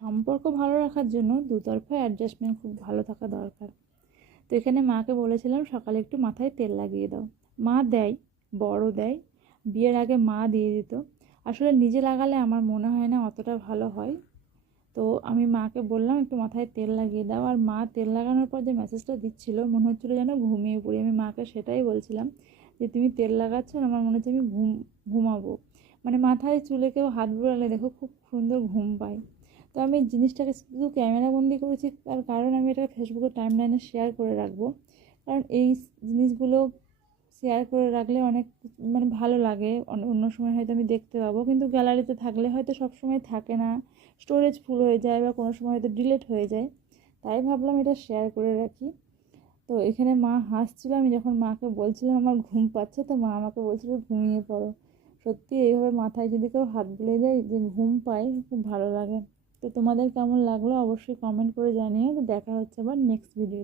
সম্পর্ক ভালো রাখার জন্য দুতরফা অ্যাডজাস্টমেন্ট খুব ভালো থাকা দরকার। তো এখানে মাকে বলেছিলাম সকালে একটু মাথায় তেল লাগিয়ে দাও। মা দেয়, বড় দেয়, বিয়ের আগে মা দিয়ে দিত। আসলে নিজে লাগালে আমার মনে হয় না অতটা ভালো হয়। তো আমি মাকে বললাম একটু মাথায় তেল লাগিয়ে দাও, আর মা তেল লাগানোর পর যে মেসেজটা দিচ্ছিলো মনে হচ্ছিলো যেন ঘুমিয়ে পড়ি। আমি মাকে সেটাই বলছিলাম যে তুমি তেল লাগাচ্ছ আর আমার মনে হচ্ছে আমি ঘুমাবো। মানে মাথায় চুলে কেউ হাত বুলালে দেখো খুব সুন্দর ঘুম পায়। তো আমি জিনিসটাকে শুধু ক্যামেরাবন্দি করেছি, তার কারণ আমি এটা ফেসবুকের টাইমলাইনে শেয়ার করে রাখবো। কারণ এই জিনিসগুলো শেয়ার করে রাখলে অনেক মানে ভালো লাগে, অন্য সময় হয়তো আমি দেখতে পাবো, কিন্তু গ্যালারিতে থাকলে হয়তো সব সময় থাকে না, স্টোরেজ ফুল হয়ে যায় বা কোনো সময় হয়তো ডিলিট হয়ে যায়। তাই ভাবলাম এটা শেয়ার করে রাখি। তো এখানে মা হাসছিল, আমি যখন মাকে বলছিলাম আমার ঘুম পাচ্ছে, তো মা আমাকে বলছিল ঘুমিয়ে পড়ো। সত্যি এইভাবে মাথায় যদি কেউ হাত বুলিয়ে দেয় যে ঘুম পায়, খুব ভালো লাগে। তো তোমাদের কেমন লাগলো অবশ্যই কমেন্ট করে জানিও। তো দেখা হচ্ছে আবার নেক্সট ভিডিও।